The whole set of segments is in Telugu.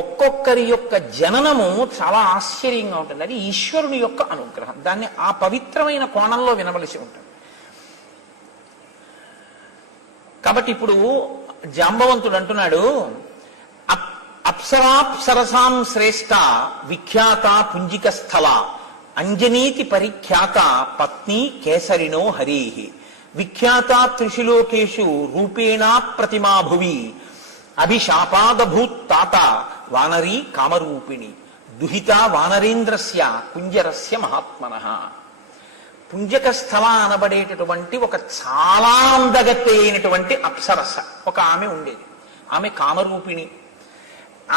ఒక్కొక్కరి యొక్క జననము చాలా ఆశ్చర్యంగా ఉంటుంది. అది ఈశ్వరుని యొక్క అనుగ్రహం. దాన్ని ఆ పవిత్రమైన కోణంలో వినవలసి ఉంటుంది. కాబట్టి ఇప్పుడు జాంబవంతుడు అంటున్నాడు, అప్సరాప్సరసాం శ్రేష్ఠ విఖ్యాత పుంజిక స్థల అంజనీతి పరిఖ్యాత పత్ని కేసరిణో హరి విఖ్యాత త్రిశులోకేషు రూపేణా ప్రతిమా భువి అభిశాపాదభూత్ తాత వానరీ కామరూపిణి దుహిత వానరేంద్రస్య కుంజరస్య మహాత్మనః. పుంజక స్థల అనబడేటటువంటి ఒక చాలా అందగత్తె అయినటువంటి అప్సరస ఒక ఆమె ఉండేది. ఆమె కామరూపిణి.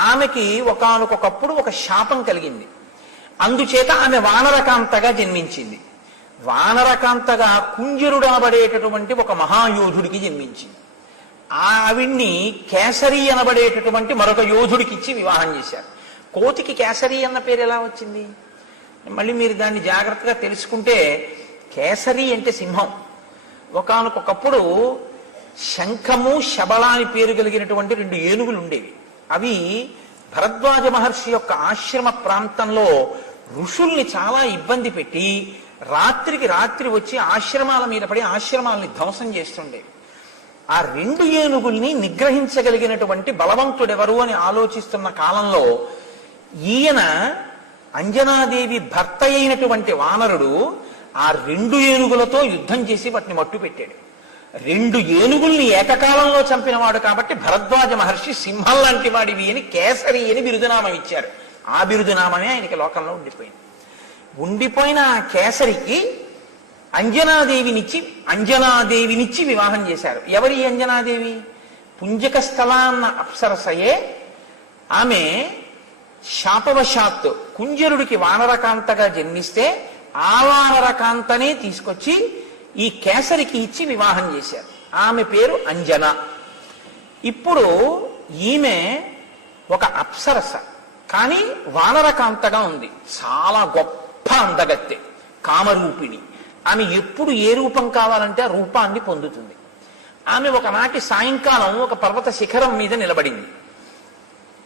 ఆమెకి ఒకానొకప్పుడు ఒక శాపం కలిగింది. అందుచేత ఆమె వానరకాంతగా జన్మించింది. వానరకాంతగా కుంజరుడనబడేటటువంటి ఒక మహాయోధుడికి జన్మించింది. ఆవిడ్ని కేసరి అనబడేటటువంటి మరొక యోధుడికి ఇచ్చి వివాహం చేశారు. కోతికి కేసరి అన్న పేరు ఎలా వచ్చింది? మళ్ళీ మీరు దాన్ని జాగ్రత్తగా తెలుసుకుంటే, కేసరి అంటే సింహం. ఒకానొకప్పుడు శంఖము శబళ అని పేరు కలిగినటువంటి 2 ఏనుగులు ఉండేవి. అవి భరద్వాజ మహర్షి యొక్క ఆశ్రమ ప్రాంతంలో ఋషుల్ని చాలా ఇబ్బంది పెట్టి రాత్రికి రాత్రి వచ్చి ఆశ్రమాల మీద పడి ఆశ్రమాలని ధ్వంసం చేస్తుండేవి. ఆ 2 ఏనుగుల్ని నిగ్రహించగలిగినటువంటి బలవంతుడెవరు అని ఆలోచిస్తున్న కాలంలో ఈయన అంజనాదేవి భర్త అయినటువంటి వానరుడు ఆ 2 ఏనుగులతో యుద్ధం చేసి వాటిని మట్టు పెట్టాడు. 2 ఏనుగుల్ని ఏకకాలంలో చంపినవాడు కాబట్టి భరద్వాజ మహర్షి సింహం లాంటి వాడివి అని కేసరి అని బిరుదునామం ఇచ్చారు. ఆ బిరుదునామమే ఆయనకి లోకంలో ఉండిపోయింది. ఉండిపోయిన ఆ కేసరికి అంజనాదేవినిచ్చి వివాహం చేశారు. ఎవరి అంజనాదేవి? పుంజక స్థల అన్న అప్సరసయే. ఆమె శాపవశాత్తు కుంజరుడికి వానరకాంతగా జన్మిస్తే ఆ వానరకాంతనే తీసుకొచ్చి ఈ కేసరికి ఇచ్చి వివాహం చేశారు. ఆమె పేరు అంజన. ఇప్పుడు ఈమె ఒక అప్సరస, కానీ వానరకాంతగా ఉంది. చాలా గొప్ప అందగత్తె, కామరూపిణి. ఆమె ఎప్పుడు ఏ రూపం కావాలంటే ఆ రూపాన్ని పొందుతుంది. ఆమె ఒకనాటి సాయంకాలం ఒక పర్వత శిఖరం మీద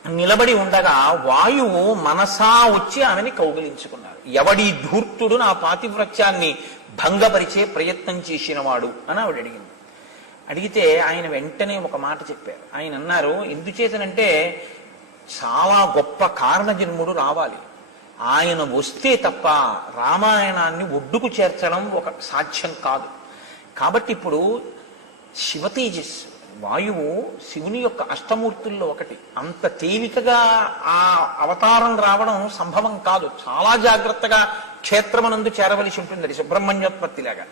నిలబడి ఉండగా వాయువు మనసా వచ్చి ఆమెని కౌగిలించుకున్నారు. ఎవడి ధూర్తుడు నా పాతివ్రత్యాన్ని భంగపరిచే ప్రయత్నం చేసినవాడు అని ఆవిడ అడిగింది. అడిగితే ఆయన వెంటనే ఒక మాట చెప్పారు. ఆయన అన్నారు, ఎందుచేతనంటే చాలా గొప్ప కారణజన్ముడు రావాలి. ఆయన వస్తే తప్ప రామాయణాన్ని ఒడ్డుకు చేర్చడం ఒక సాధ్యం కాదు. కాబట్టి ఇప్పుడు శివతేజస్సు వాయువు శివుని యొక్క అష్టమూర్తుల్లో ఒకటి. అంత తేలికగా ఆ అవతారం రావడం సంభవం కాదు. చాలా జాగ్రత్తగా క్షేత్రమనందు చేరవలసి ఉంటుంది. అది సుబ్రహ్మణ్యోత్పత్తిలాగా.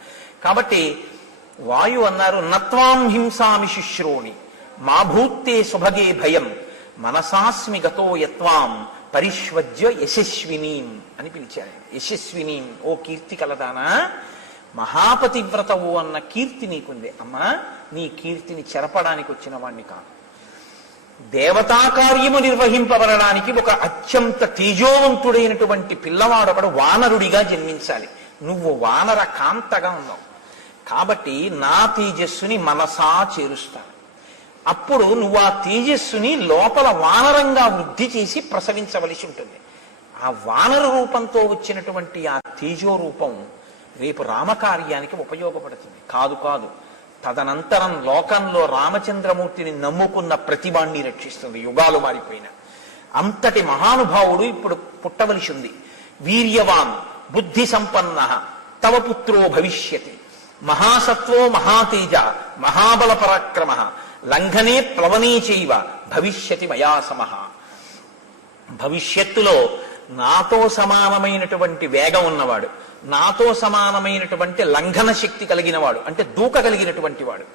కాబట్టి వాయు అన్నారు, నత్వాం హింసామి శుశ్రోణి మా భూత్తే సుభగే భయం మనసాస్మి గతో యత్వాం పరిష్వజ్య యశస్వినీం అని పిలిచారు. యశస్వినీం, ఓ కీర్తి కలదానా, మహాపతివ్రతవు అన్న కీర్తి నీకుంది. అమ్మా, నీ కీర్తిని చెరపడానికి వచ్చిన వాణ్ణి కాదు. దేవతా కార్యము నిర్వహింపబడడానికి ఒక అత్యంత తేజోవంతుడైనటువంటి పిల్లవాడొకడు వానరుడిగా జన్మించాలి. నువ్వు వానర కాంతగా ఉన్నావు కాబట్టి నా తేజస్సుని మనసా చేరుస్తాను. అప్పుడు నువ్వు ఆ తేజస్సుని లోపల వానరంగా వృద్ధి చేసి ప్రసవించవలసి ఉంటుంది. ఆ వానర రూపంతో వచ్చినటువంటి ఆ తేజో రూపం రేపు రామకార్యానికి ఉపయోగపడుతుంది. కాదు, తదనంతరం లోకంలో రామచంద్రమూర్తిని నమ్ముకున్న ప్రతిభాన్ని రక్షిస్తుంది. యుగాలు మారిపోయిన అంతటి మహానుభావుడు ఇప్పుడు పుట్టవలసి ఉంది. వీర్యవాన్ బుద్ధి సంపన్న తవ పుత్రో భవిష్యతి మహాసత్వో మహాతేజ మహాబల పరాక్రమ లంఘనే ప్లవనే చైవ భవిష్యతి మయా సమః. భవిష్యత్తులో నాతో సమానమైనటువంటి వేగం ఉన్నవాడు, నాతో సమానమైనటువంటి లంఘన శక్తి కలిగినవాడు, అంటే దూకగలిగినటువంటి వాడు,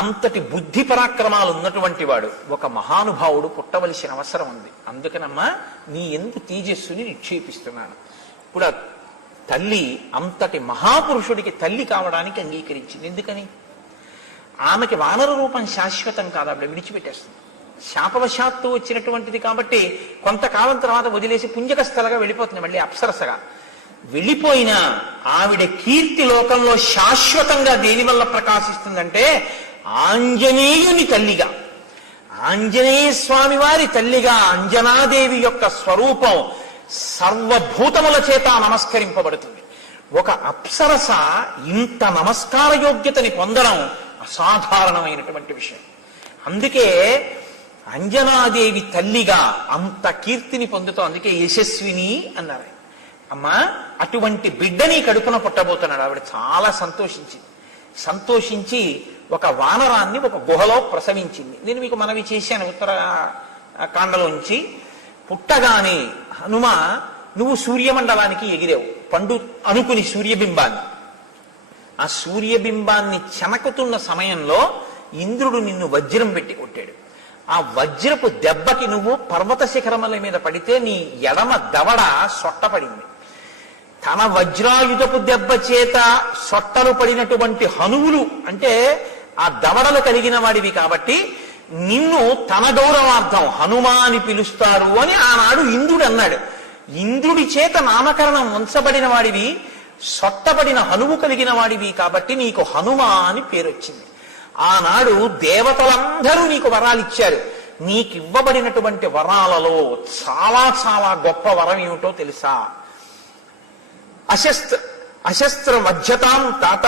అంతటి బుద్ధి పరాక్రమాలు ఉన్నటువంటి వాడు ఒక మహానుభావుడు పుట్టవలసిన అవసరం ఉంది. అందుకనమ్మా నీ యందు తేజస్సుని నిక్షేపిస్తున్నాను. ఇప్పుడు తల్లి అంతటి మహాపురుషుడికి తల్లి కావడానికి అంగీకరించింది. ఎందుకని? ఆమెకి వానర రూపం శాశ్వతం కాదు, ఆవిడ విడిచిపెట్టేస్తుంది. శాపవశాత్తు వచ్చినటువంటిది కాబట్టి కొంతకాలం తర్వాత వదిలేసి పుంజక స్థలగా వెళ్ళిపోతుంది. మళ్ళీ అప్సరసగా వెళ్ళిపోయినా ఆవిడ కీర్తి లోకంలో శాశ్వతంగా దేని వల్ల ప్రకాశిస్తుందంటే ఆంజనేయుని తల్లిగా. ఆంజనేయ స్వామి వారి తల్లిగా అంజనాదేవి యొక్క స్వరూపం సర్వభూతముల చేత నమస్కరింపబడుతుంది. ఒక అప్సరస ఇంత నమస్కార యోగ్యతని పొందడం అసాధారణమైనటువంటి విషయం. అందుకే అంజనాదేవి తల్లిగా అంత కీర్తిని పొందుతాం. అందుకే యశస్విని అన్నారు. అమ్మా, అటువంటి బిడ్డని కడుపున పుట్టబోతున్నాడు. ఆవిడ చాలా సంతోషించి ఒక వానరాన్ని ఒక గుహలో ప్రసవించింది. నేను మీకు మనవి చేశాను ఉత్తర కాండలోంచి. పుట్టగానే హనుమ, నువ్వు సూర్యమండలానికి ఎగిరావు పండు అనుకుని సూర్యబింబాన్ని. ఆ సూర్యబింబాన్ని చెనకుతున్న సమయంలో ఇంద్రుడు నిన్ను వజ్రం పెట్టి కొట్టాడు. ఆ వజ్రపు దెబ్బకి నువ్వు పర్వత శిఖరముల మీద పడితే నీ ఎడమ దవడ సొట్టపడింది. తన వజ్రాయుధపు దెబ్బ చేత సొట్టలు పడినటువంటి హనువులు అంటే ఆ దవడలు కలిగిన వాడివి కాబట్టి నిన్ను తన గౌరవార్థం హనుమా అని పిలుస్తారు అని ఆనాడు ఇంద్రుడు అన్నాడు. ఇంద్రుడి చేత నామకరణం ఉంచబడిన వాడివి, సొట్టబడిన హనువు కలిగిన వాడివి కాబట్టి నీకు హనుమా అని పేరు వచ్చింది. ఆనాడు దేవతలందరూ నీకు వరాలు ఇచ్చారు. నీకివ్వబడినటువంటి వరాలలో చాలా చాలా గొప్ప వరం ఏమిటో తెలుసా? అశస్త్ర వజ్రతాం తాత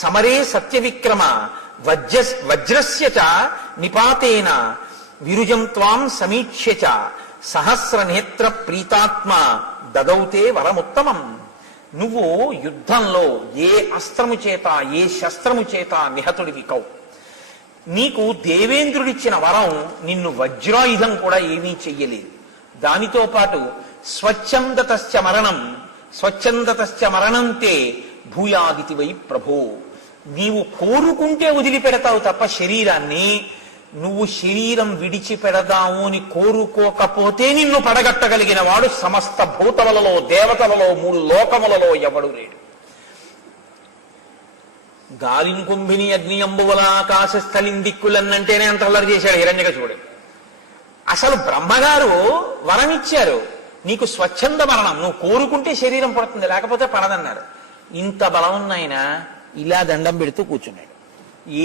సమరే సత్యవిక్రమ వజ్రస్య చ నిపాతేన విరుజం త్వాం సమీక్ష్య చ సహస్ర నేత్ర ప్రీతాత్మ దదౌతే వరముత్తమం. నువ్వు యుద్ధంలో ఏ అస్త్రము చేత ఏ శస్త్రము చేత నిహతుడివి కవు. నీకు దేవేంద్రుడిచ్చిన వరం నిన్ను వజ్రాయుధం కూడా ఏమీ చెయ్యలేదు. దానితో పాటు స్వచ్ఛందతశ్చ మరణంతే భూయాదితి వై ప్రభో. నీవు కోరుకుంటే వదిలిపెడతావు తప్ప శరీరాన్ని, నువ్వు శరీరం విడిచిపెడదాము అని కోరుకోకపోతే నిన్ను పడగట్టగలిగిన వాడు సమస్త భూతములలో, దేవతలలో, 3 లోకములలో ఎవడు లేడు. గాలిని కుంభిని అగ్ని అంబువల ఆకాశ స్థలిం దిక్కులన్నంటేనే అంత అల్లరి చేశాడు హిరణ్యకశిపుడు. అసలు బ్రహ్మగారు వరం ఇచ్చారు, నీకు స్వచ్ఛంద మరణం, నువ్వు కోరుకుంటే శరీరం పడుతుంది లేకపోతే పడదన్నారు. ఇంత బలం ఉన్నాయన ఇలా దండం పెడుతూ కూర్చున్నాడు.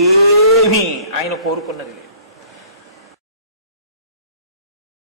ఏమీ ఆయన కోరుకున్నది లేదు.